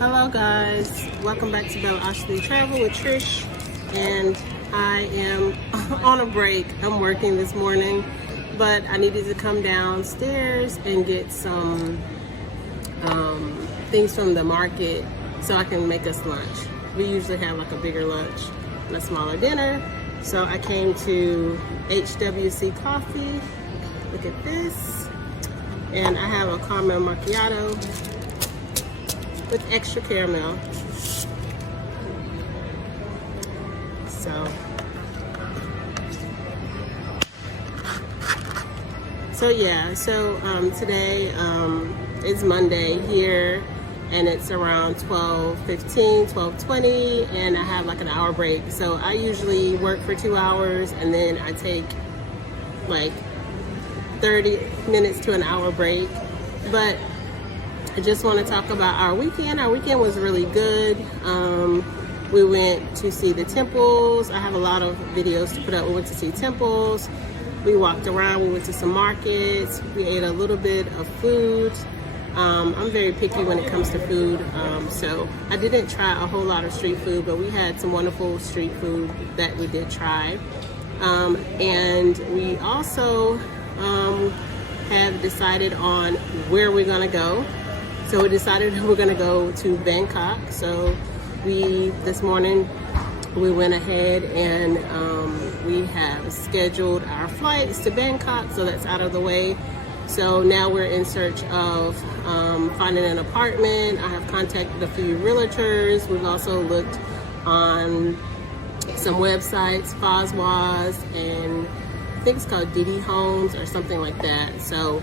Hello guys, welcome back to Bella Ashley Travel with Trish, and I am on a break. I'm working this morning, but I needed to come downstairs and get some things from the market so I can make us lunch. We usually have like a bigger lunch and a smaller dinner, so I came to HWC Coffee. Look at this, and I have a caramel macchiato with extra caramel. So today is Monday here, and it's around 12:15, 12:20, and I have like an hour break. So I usually work for 2 hours, and then I take like 30 minutes to an hour break. But I just want to talk about our weekend. Our weekend was really good. We went to see the temples. I have a lot of videos to put up. We went to see temples. We walked around. We went to some markets. We ate a little bit of food. I'm very picky when it comes to food. So I didn't try a whole lot of street food, but we had some wonderful street food that we did try. And we also have decided on where we're going to go. So we decided we're gonna go to Bangkok. So this morning we went ahead and we have scheduled our flights to Bangkok, so that's out of the way. So now we're in search of finding an apartment. I have contacted a few realtors. We've also looked on some websites, Fazwaz, and I think it's called Didi Homes or something like that. So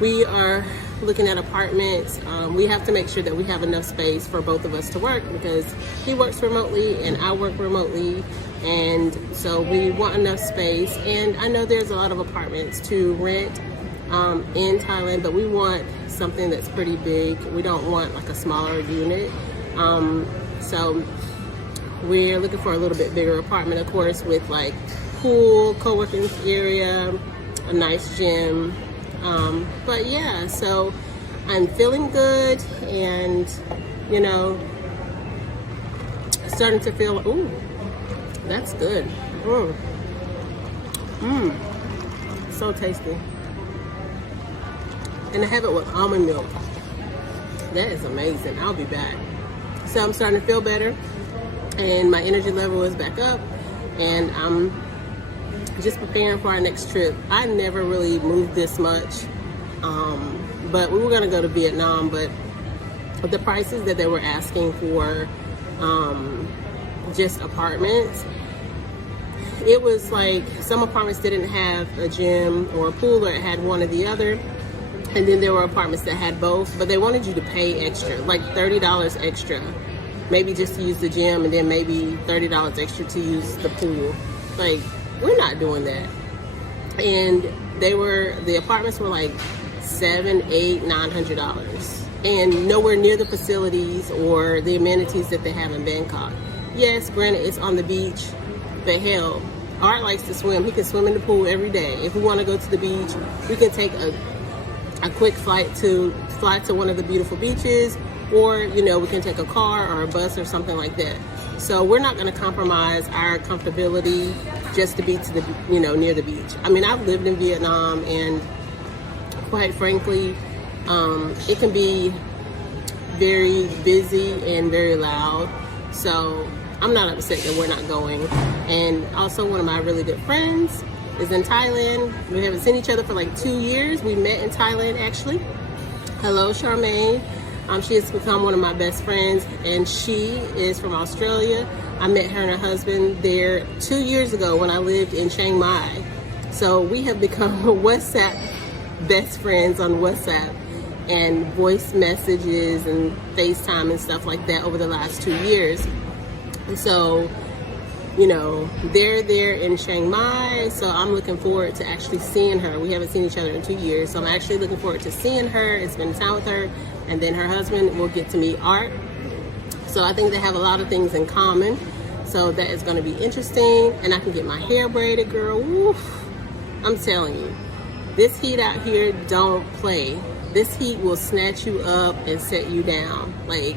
we are looking at apartments. We have to make sure that we have enough space for both of us to work, because he works remotely and I work remotely, and so we want enough space. And I know there's a lot of apartments to rent in Thailand, but we want something that's pretty big. We don't want like a smaller unit. So we're looking for a little bit bigger apartment, of course, with like pool, co-working area, a nice gym. But yeah, so I'm feeling good, and you know, starting to feel, ooh, that's good. So tasty. And I have it with almond milk. That is amazing. I'll be back. So I'm starting to feel better, and my energy level is back up, and I'm just preparing for our next trip. I never really moved this much, but we were gonna go to Vietnam, but the prices that they were asking for just apartments, it was like some apartments didn't have a gym or a pool, or it had one or the other, and then there were apartments that had both, but they wanted you to pay extra, like $30 extra, maybe just to use the gym, and then maybe $30 extra to use the pool. Like, we're not doing that. And the apartments were like $700, $800, $900, and nowhere near the facilities or the amenities that they have in Bangkok. Yes, granted, it's on the beach, but hell, Art likes to swim. He can swim in the pool every day. If we want to go to the beach, we can take a quick flight to one of the beautiful beaches, or you know, we can take a car or a bus or something like that. So we're not going to compromise our comfortability just to be near the beach. I mean, I've lived in Vietnam, and quite frankly, it can be very busy and very loud. So I'm not upset that we're not going. And also, one of my really good friends is in Thailand. We haven't seen each other for like 2 years. We met in Thailand, actually. Hello, Charmaine. She has become one of my best friends, and she is from Australia. I met her and her husband there 2 years ago when I lived in Chiang Mai. So we have become WhatsApp best friends on WhatsApp, and voice messages and FaceTime and stuff like that over the last 2 years. So, you know, they're there in Chiang Mai, so I'm looking forward to actually seeing her. We haven't seen each other in 2 years, so I'm actually looking forward to seeing her and spending time with her. And then her husband will get to meet Art. So I think they have a lot of things in common. So that is going to be interesting. And I can get my hair braided, girl. Woof. I'm telling you, this heat out here, don't play. This heat will snatch you up and set you down. Like,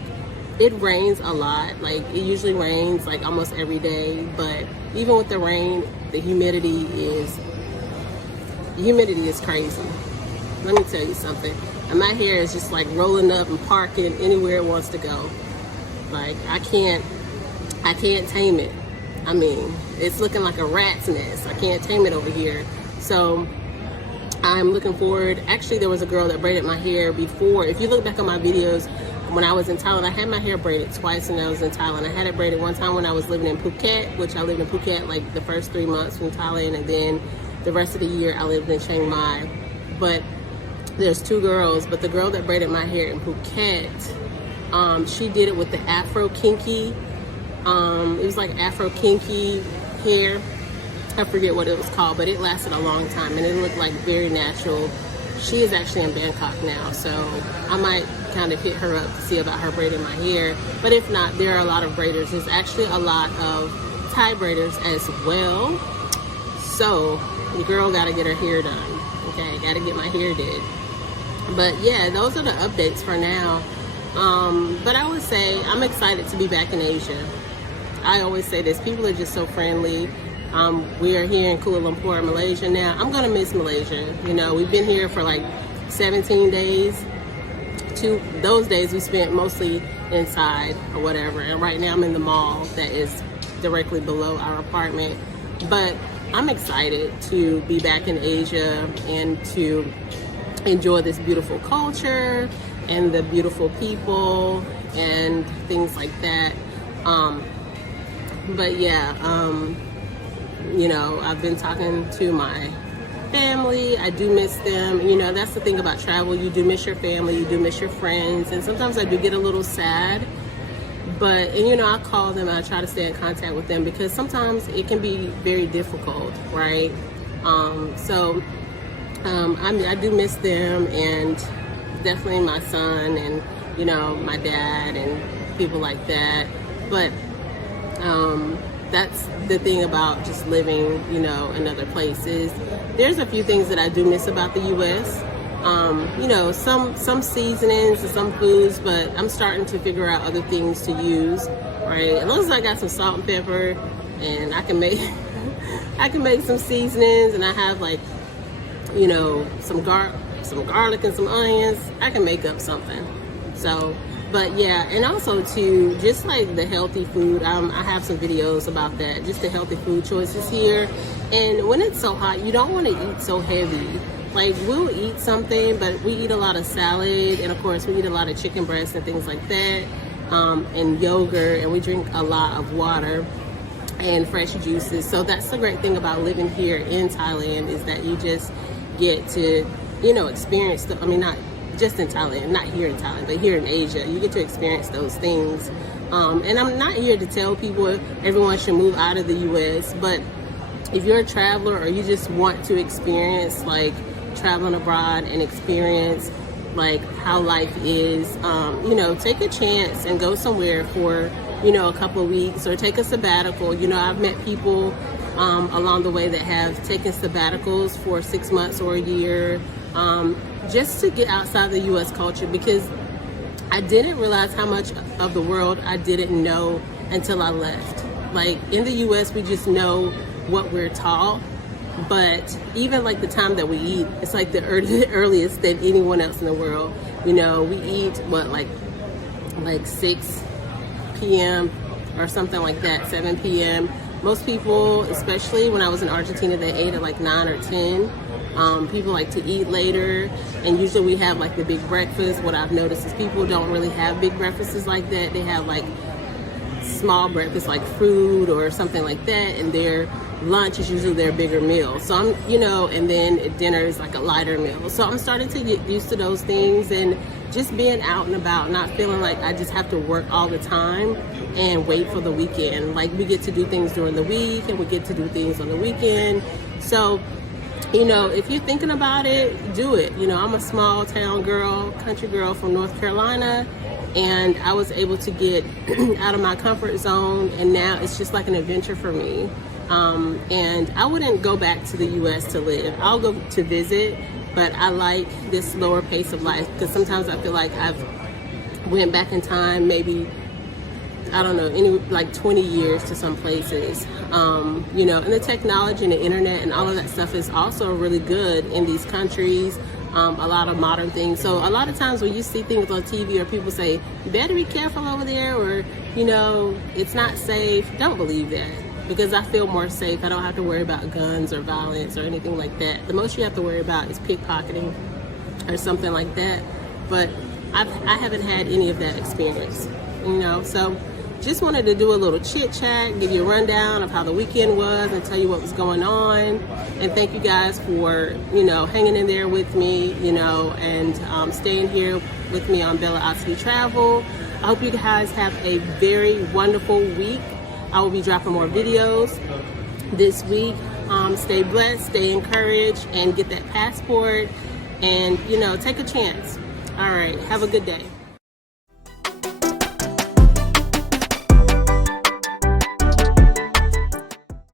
it rains a lot. Like, it usually rains like almost every day, but even with the rain, the humidity is crazy. Let me tell you something. And my hair is just like rolling up and parking anywhere it wants to go. Like, I can't tame it. I mean, it's looking like a rat's nest. I can't tame it over here. So I'm looking forward. Actually, there was a girl that braided my hair before. If you look back on my videos, when I was in Thailand, I had my hair braided twice when I was in Thailand. I had it braided one time when I was living in Phuket, which I lived in Phuket like the first 3 months from Thailand, and then the rest of the year I lived in Chiang Mai. But there's two girls, but the girl that braided my hair in Phuket, she did it with the Afro Kinky. It was like Afro Kinky hair. I forget what it was called, but it lasted a long time and it looked like very natural. She is actually in Bangkok now, so I might kind of hit her up to see about her braiding my hair. But if not, there are a lot of braiders. There's actually a lot of Thai braiders as well. So the girl got to get her hair done. Okay, got to get my hair did. But yeah, those are the updates for now. But I would say I'm excited to be back in Asia. I always say this, people are just so friendly. We are here in Kuala Lumpur, Malaysia now. I'm gonna miss Malaysia. You know, we've been here for like 17 days. Those days we spent mostly inside or whatever. And right now I'm in the mall that is directly below our apartment. But I'm excited to be back in Asia and to enjoy this beautiful culture and the beautiful people and things like that. But yeah, you know, I've been talking to my family. I do miss them. You know, that's the thing about travel. You do miss your family, you do miss your friends, and sometimes I do get a little sad. But, and you know, I call them, I try to stay in contact with them because sometimes it can be very difficult, right? I do miss them, and definitely my son and, you know, my dad and people like that. But that's the thing about just living, you know, in other places. There's a few things that I do miss about the U.S. You know, some seasonings and some foods, but I'm starting to figure out other things to use, right? As long as I got some salt and pepper, and I can make some seasonings, and I have, like, you know, some garlic and some onions, I can make up something. So, but yeah, and also too, just like the healthy food, I have some videos about that, just the healthy food choices here. And when it's so hot, you don't want to eat so heavy. Like, we'll eat something, but we eat a lot of salad, and of course we eat a lot of chicken breast and things like that, and yogurt, and we drink a lot of water and fresh juices. So that's the great thing about living here in Thailand, is that you just get to, you know, experience not just in Thailand, not here in Thailand, but here in Asia, you get to experience those things. And I'm not here to tell people everyone should move out of the US, but if you're a traveler or you just want to experience, like, traveling abroad and experience, like, how life is, you know, take a chance and go somewhere for, you know, a couple of weeks, or take a sabbatical. You know, I've met people along the way that have taken sabbaticals for 6 months or a year, just to get outside the U.S. culture, because I didn't realize how much of the world I didn't know until I left. Like, in the U.S., we just know what we're taught, but even like the time that we eat, it's like the earliest than anyone else in the world. You know, we eat what, like 6 p.m. or something like that, 7 p.m. Most people, especially when I was in Argentina, they ate at like 9 or 10. People like to eat later, and usually we have like the big breakfast. What I've noticed is people don't really have big breakfasts like that. They have like small breakfast, like fruit or something like that, and their lunch is usually their bigger meal. So I'm, you know, and then dinner is like a lighter meal. So I'm starting to get used to those things, and just being out and about, not feeling like I just have to work all the time and wait for the weekend. Like, we get to do things during the week, and we get to do things on the weekend. So, you know, if you're thinking about it, do it. You know, I'm a small town girl, country girl from North Carolina, and I was able to get out of my comfort zone, and now it's just like an adventure for me. And I wouldn't go back to the U.S. to live. I'll go to visit, but I like this slower pace of life, because sometimes I feel like I've went back in time maybe I don't know, like 20 years to some places. You know, and the technology and the internet and all of that stuff is also really good in these countries. A lot of modern things. So a lot of times when you see things on TV or people say, you better be careful over there, or, you know, it's not safe, don't believe that. Because I feel more safe. I don't have to worry about guns or violence or anything like that. The most you have to worry about is pickpocketing or something like that. But I haven't had any of that experience, you know. So just wanted to do a little chit chat, give you a rundown of how the weekend was and tell you what was going on. And thank you guys for, you know, hanging in there with me, you know, and staying here with me on Bella Otsky Travel. I hope you guys have a very wonderful week. I will be dropping more videos this week. Stay blessed, stay encouraged, and get that passport and, you know, take a chance. All right, have a good day.